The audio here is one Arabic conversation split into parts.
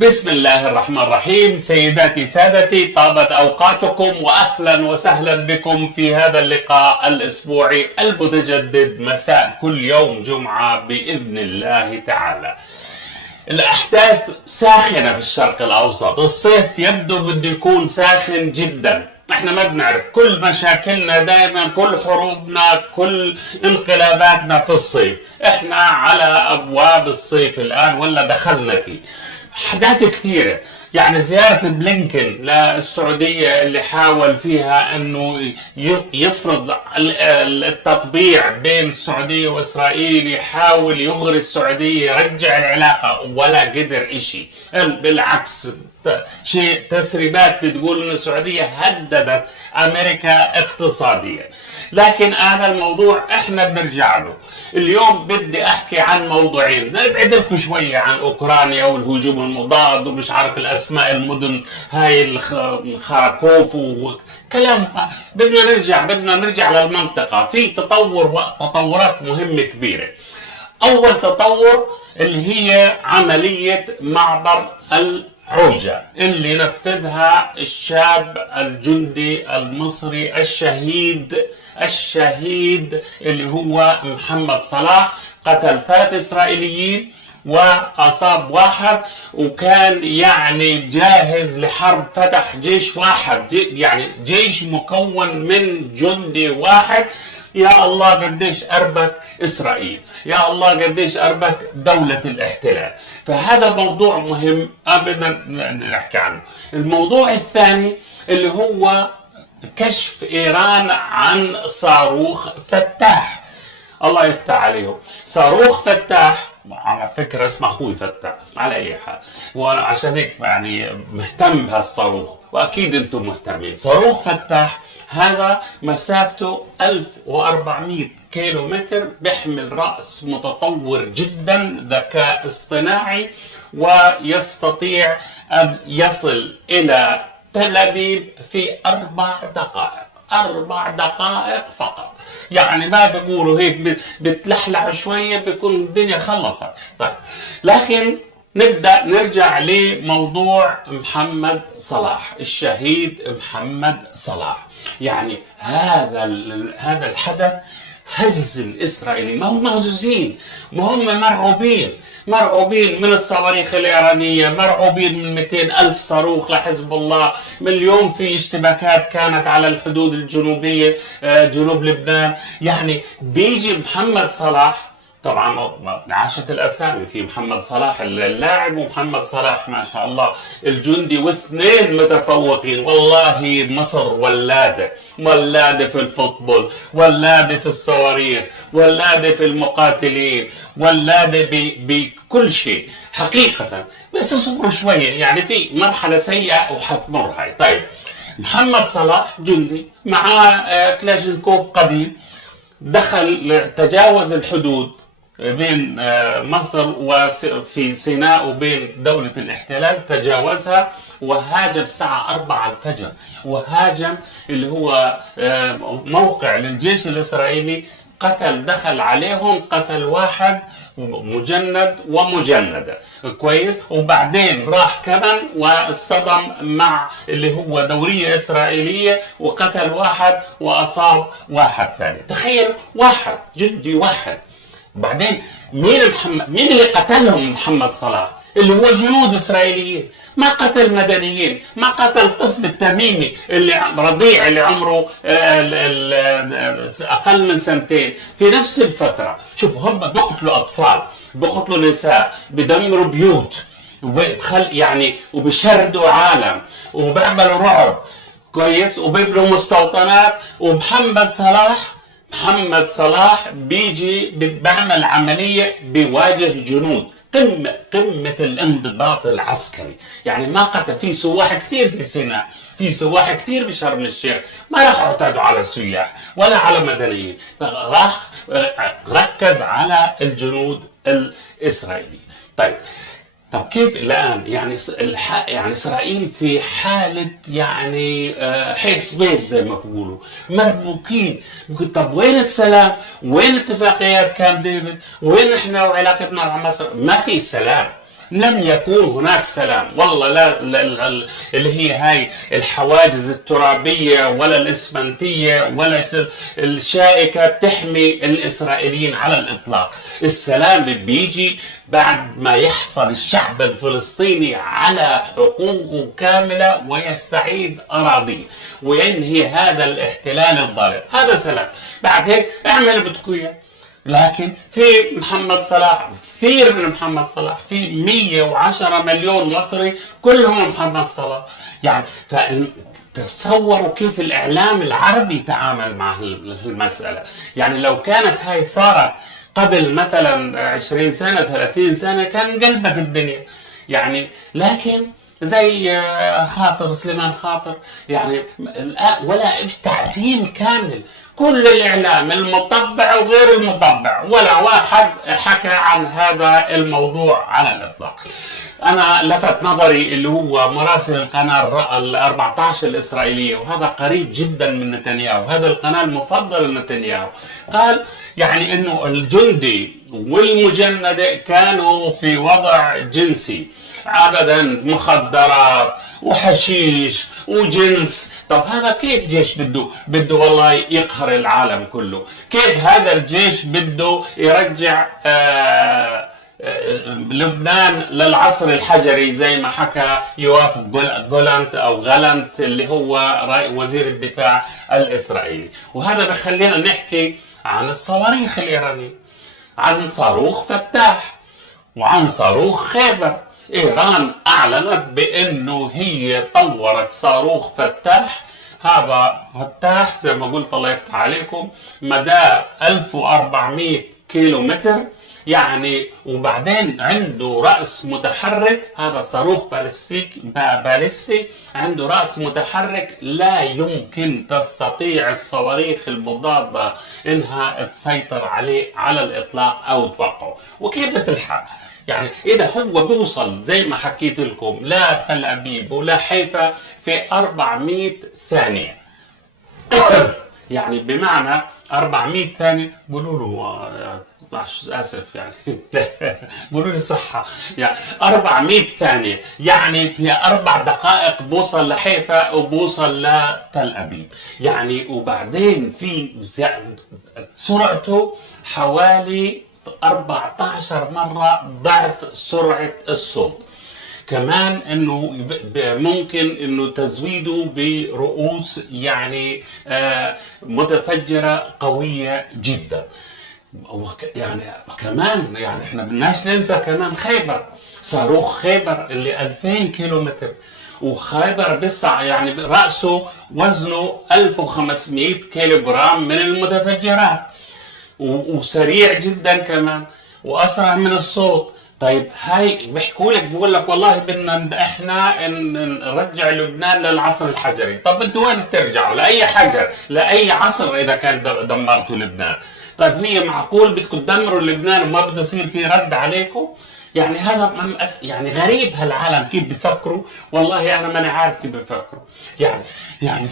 بسم الله الرحمن الرحيم. سيداتي سادتي، طابت أوقاتكم وأهلا وسهلا بكم في هذا اللقاء الأسبوعي المتجدد مساء كل يوم جمعة بإذن الله تعالى. الأحداث ساخنة في الشرق الأوسط، الصيف يبدو بده يكون ساخن جدا. احنا ما بنعرف، كل مشاكلنا دائما، كل حروبنا، كل انقلاباتنا في الصيف. احنا على أبواب الصيف الآن ولا دخلنا فيه. أحداث كثيرة، يعني زيارة بلينكن للسعودية اللي حاول فيها أنه يفرض التطبيع بين السعودية وإسرائيل، يحاول يغري السعودية يرجع العلاقة، ولا قدر إشي. بالعكس، شيء تسريبات بتقول أن السعودية هددت أمريكا اقتصاديا. لكن هذا الموضوع احنا بنرجع له. اليوم بدي احكي عن موضوعين، نبعد لكم شويه عن اوكرانيا والهجوم المضاد ومش عارف الاسماء المدن هاي الخراكوف وكلام. بدنا نرجع للمنطقه. في تطورات مهمه كبيره. اول تطور اللي هي عمليه معبر عوجة اللي نفذها الشاب الجندي المصري الشهيد اللي هو محمد صلاح. قتل 3 إسرائيليين وأصاب 1، وكان يعني جاهز لحرب. فتح جيش واحد، يعني جيش مكون من جندي واحد. يا الله قديش أربك إسرائيل، يا الله قديش أربك دولة الاحتلال. فهذا موضوع مهم أبدا نحكي عنه. الموضوع الثاني اللي هو كشف إيران عن صاروخ فتاح. الله يفتح عليهم. صاروخ فتاح، على فكرة اسمه أخوي فتاح على أي حال، وأنا عشان هيك يعني مهتم بهالصاروخ، وأكيد أنتم مهتمين. صاروخ فتاح هذا مسافته 1400 كيلو متر، بيحمل رأس متطور جدا، ذكاء اصطناعي، ويستطيع أن يصل إلى تل أبيب في 4 دقائق. 4 دقائق فقط. يعني ما بيقولوا هيك بتلحلح شوية بيكون الدنيا خلصت. طيب، لكن نرجع لموضوع محمد صلاح، الشهيد محمد صلاح. يعني هذا الحدث هز الإسرائيلي. ما هم مهزوزين، ما هم مرعوبين من الصواريخ الإيرانية، مرعوبين من 200 ألف صاروخ لحزب الله. اليوم في اشتباكات كانت على الحدود الجنوبية، جنوب لبنان. يعني بيجي محمد صلاح، طبعا عاشت الاسامي، في محمد صلاح اللاعب ومحمد صلاح ما شاء الله الجندي، واثنين متفوقين. والله مصر ولاده في الفوتبول، ولاده في الصواريخ، ولاده في المقاتلين، ولاده بكل شيء حقيقه. بس اصبروا شويه، يعني في مرحله سيئه وحتمر هاي. طيب، محمد صلاح جندي معاه كلاشينكوف قديم، تجاوز الحدود بين مصر وفي سيناء وبين دولة الاحتلال، تجاوزها وهاجم الساعة 4 الفجر، وهاجم اللي هو موقع للجيش الإسرائيلي. دخل عليهم، قتل 1 مجند ومجندة، كويس. وبعدين راح كمان واصطدم مع اللي هو دورية إسرائيلية، وقتل 1 وأصاب 1 ثاني. تخيل، جندي واحد. وبعدين مين اللي قتلهم؟ محمد صلاح، اللي هو جنود إسرائيليين. ما قتل مدنيين، ما قتل طفل التميمي اللي رضيع اللي عمره أقل من 2 في نفس الفترة. شوفوا، هم بيقتلوا أطفال، بيقتلوا نساء، بدمروا بيوت، يعني وبشردوا عالم، وبيعملوا رعب، كويس، وبيبنوا مستوطنات. محمد صلاح بيجي بيعمل عملية، بيواجه جنود قمة الانضباط العسكري. يعني ما قتل. في سواح كثير في سيناء، في سواح كثير في شرم الشيخ، ما راح اعتادوا على السياح ولا على مدنيين، راح ركز على الجنود الإسرائيليين. طب كيف الآن؟ يعني إسرائيل في حالة يعني حيث بيز زي ما بيقولوا، مربوكين. طب وين السلام؟ وين اتفاقيات كامب ديفيد؟ وين احنا وعلاقتنا مع مصر؟ ما في سلام. لم يكون هناك سلام، والله لا اللي هي هاي الحواجز الترابية ولا الإسمنتية ولا الشائكة تحمي الإسرائيليين على الإطلاق. السلام بيجي بعد ما يحصل الشعب الفلسطيني على حقوقه كاملة ويستعيد أراضيه وينهي هذا الاحتلال الظالم، هذا سلام. بعد هيك اعمل اللي بدكم اياه. لكن في محمد صلاح، كثير من محمد صلاح، في 110 مليون مصري كلهم محمد صلاح. يعني تصوروا كيف الإعلام العربي تعامل مع المسألة. يعني لو كانت هاي صارت قبل مثلا 20 سنة 30 سنة كان قلبت الدنيا يعني. لكن زي خاطر سليمان خاطر يعني ولا تعتيم كامل، كل الإعلام المطبع وغير المطبع ولا واحد حكى عن هذا الموضوع على الإطلاق. أنا لفت نظري اللي هو مراسل القناة ال14 الإسرائيلية، وهذا قريب جدا من نتنياهو، هذا القناة المفضل لنتنياهو. قال يعني إنه الجندي والمجندة كانوا في وضع جنسي ابدا، مخدرات وحشيش وجنس. طب هذا كيف جيش بده والله يقهر العالم كله؟ كيف هذا الجيش بده يرجع لبنان للعصر الحجري زي ما حكى يواف جولانت او غالنت اللي هو وزير الدفاع الاسرائيلي؟ وهذا بخلينا نحكي عن الصواريخ الايرانيه، عن صاروخ فتاح وعن صاروخ خيبر. إيران أعلنت بأنه هي طورت صاروخ فتاح. هذا فتاح زي ما قلت الله يفتح عليكم مدى 1400 كيلو متر يعني، وبعدين عنده رأس متحرك. هذا صاروخ باليستي عنده رأس متحرك لا يمكن تستطيع الصواريخ المضادة إنها تسيطر عليه على الإطلاق أو توقعه. وكيف بتلحق؟ يعني إذا هو بيوصل زي ما حكيت لكم لا تل أبيب ولا حيفا في 400 ثانية يعني بمعنى 400 ثانية، قولوا له آسف يعني قولوا لي صحة، يعني 400 ثانية يعني في 4 دقائق بوصل لحيفا وبوصل لتل أبيب يعني. وبعدين في سرعته حوالي 14 مرة ضعف سرعة الصوت. كمان انه ممكن انه تزويده برؤوس يعني متفجرة قوية جدا. يعني كمان يعني احنا بدناش ننسى كمان خيبر، صاروخ خيبر اللي 2000 كيلو متر، وخيبر بسع يعني رأسه وزنه 1500 كيلو جرام من المتفجرات، وسريع جدا كمان واسرع من الصوت. طيب هاي بيحكوا لك بقول لك والله بدنا احنا نرجع لبنان للعصر الحجري. طب انتوا وين بترجعوا؟ لاي حجر؟ لاي عصر اذا كان دمرتوا لبنان؟ طيب هي معقول بدكم تدمروا لبنان وما بده يصير في رد عليكم؟ يعني هذا يعني غريب هالعالم كيف بفكروا. والله انا ماني عارف كيف بفكروا. يعني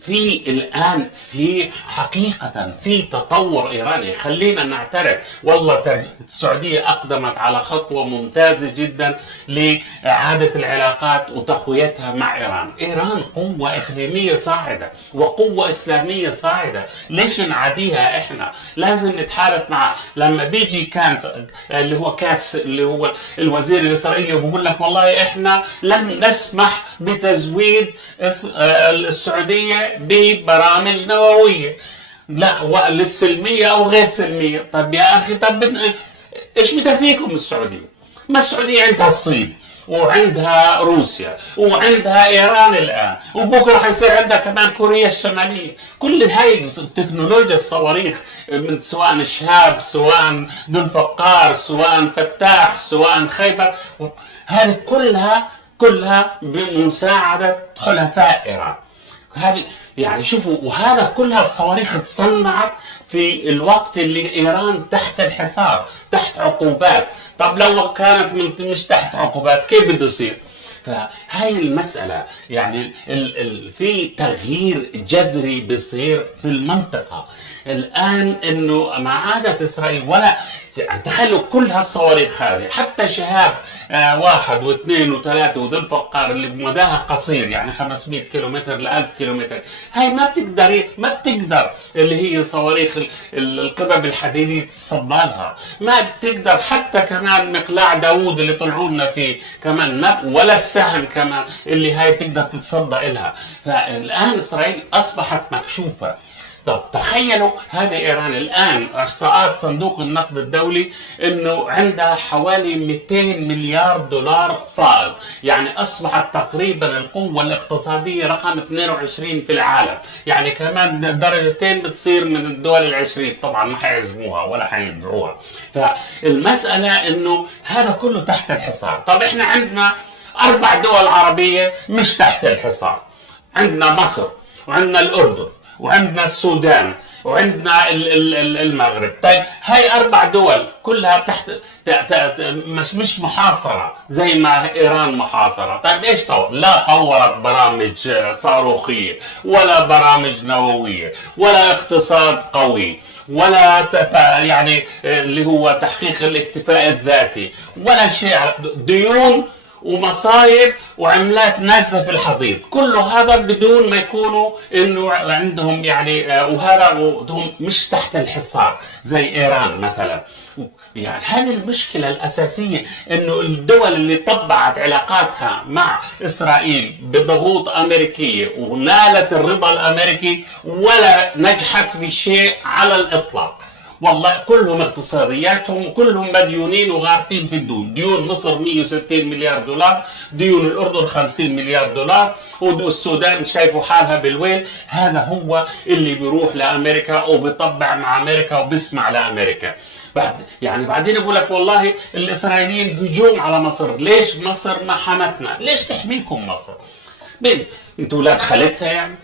في الان في حقيقه في تطور ايراني. خلينا نعترف والله السعوديه اقدمت على خطوه ممتازه جدا لاعاده العلاقات وتقويتها مع ايران. ايران قوه اقليميه صاعده وقوه اسلاميه صاعده، ليش نعاديها احنا؟ لازم نتحالف معها. لما بيجي كانت اللي هو كاس اللي هو الوزير الاسرائيلي وبقول لك والله احنا لن نسمح بتزويد السعوديه ببرامج نوويه لا للسلميه او غير سلميه. طب يا اخي طب ايش بتفيكم السعوديه؟ ما السعوديه عندها الصين وعندها روسيا وعندها ايران الان، وبكره حيصير عندها كمان كوريا الشماليه. كل هاي تكنولوجيا الصواريخ من سواء الشهاب سواء ذو الفقار سواء فتاح سواء خيبر، هذه كلها بمساعده حلفاء ايران. هذه يعني شوفوا، وهذا كلها الصواريخ تصنعت في الوقت اللي ايران تحت الحصار تحت عقوبات. طب لو كانت مش تحت عقوبات كيف بده يصير؟ فهاي المسألة يعني في تغيير جذري بيصير في المنطقة الآن، إنه مع عادة إسرائيل ولا يعني تخيلوا كل هالصواريخ هذه حتى حتى شهاب واحد واثنين وثلاثة وذو الفقار اللي مداها قصير يعني 500 كيلومتر ل 1000 كيلومتر، هاي ما بتقدر اللي هي صواريخ القبب الحديدية تصدى لها، ما بتقدر حتى كمان مقلاع داوود اللي طلعوا لنا فيه كمان ولا السهم كمان اللي هاي بتقدر تتصدى لها. فالآن إسرائيل أصبحت مكشوفة. طب تخيلوا هذا إيران الآن إحصاءات صندوق النقد الدولي إنه عندها حوالي 200 مليار دولار فائض، يعني أصبحت تقريبا القوة الاقتصادية رقم 22 في العالم، يعني كمان درجتين بتصير من الدول العشرين، طبعا ما حيعزموها ولا حيدعوها. فالمسألة إنه هذا كله تحت الحصار. طب إحنا عندنا 4 دول عربية مش تحت الحصار، عندنا مصر وعندنا الأردن وعندنا السودان وعندنا المغرب. طيب هاي 4 دول كلها تحت مش محاصرة زي ما إيران محاصرة. طيب إيش لا طورت برامج صاروخية ولا برامج نووية ولا اقتصاد قوي ولا يعني اللي هو تحقيق الاكتفاء الذاتي ولا شيء، ديون ومصايب وعملات نازله في الحضيض، كل هذا بدون ما يكونوا انه عندهم يعني وهذا هم مش تحت الحصار زي ايران مثلا. يعني هذه المشكله الاساسيه، انه الدول اللي طبعت علاقاتها مع اسرائيل بضغوط امريكيه ونالت الرضا الامريكي ولا نجحت في شيء على الاطلاق. والله كلهم اقتصادياتهم وكلهم مديونين وغارقين في الديون. ديون مصر 160 مليار دولار، ديون الأردن 50 مليار دولار، والسودان شايفوا حالها بالويل. هذا هو اللي بيروح لأمريكا وبيطبع مع أمريكا وبيسمع لأمريكا. بعدين يقول لك والله الإسرائيليين هجوم على مصر. ليش مصر ما حمتنا؟ ليش تحميكم مصر؟ انتوا ولاد خالتها يعني؟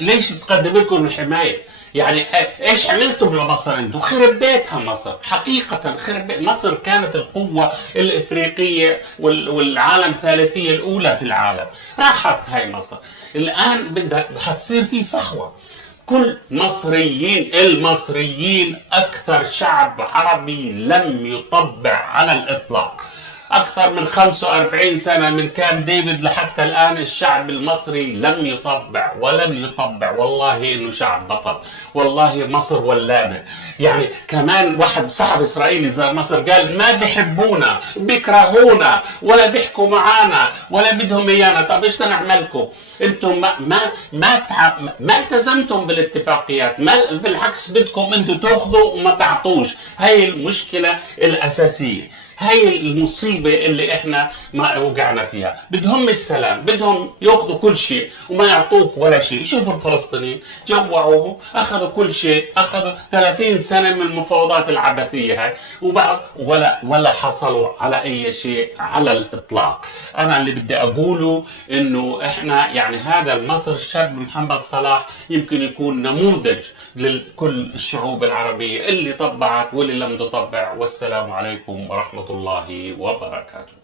ليش تقدم لكم الحماية؟ يعني ايش عملتم لمصر انتوا؟ خرب بيتها مصر، حقيقة خرب بيت مصر. كانت القوة الافريقية والعالم ثالثية الاولى في العالم، راحت هاي مصر. الان بدها حتصير في صحوة. كل المصريين اكثر شعب عربي لم يطبع على الاطلاق. أكثر من 45 سنة من كامب ديفيد لحتى الآن الشعب المصري لم يطبع ولن يطبع. والله إنه شعب بطل، والله مصر ولادة. يعني كمان واحد صحفي إسرائيلي زار مصر قال ما بيحبونا، بيكرهونا، ولا بيحكوا معانا، ولا بدهم إيانا. طب إيش نعملكم؟ انتم ما التزمتم بالاتفاقيات، ما بالعكس بدكم انتم تاخذوا وما تعطوش. هاي المشكلة الأساسية، هاي المصيبة اللي احنا ما وقعنا فيها. بدهم السلام، بدهم ياخذوا كل شيء وما يعطوك ولا شيء. شوفوا الفلسطينيين جوعوهم، اخذوا كل شيء، اخذوا 30 سنة من المفاوضات العبثية هاي ولا حصلوا على اي شيء على الاطلاق. انا اللي بدي اقوله انه احنا يعني هذا المصر الشاب محمد صلاح يمكن يكون نموذج لكل الشعوب العربية اللي طبعت واللي لم تطبع. والسلام عليكم ورحمة الله وبركاته.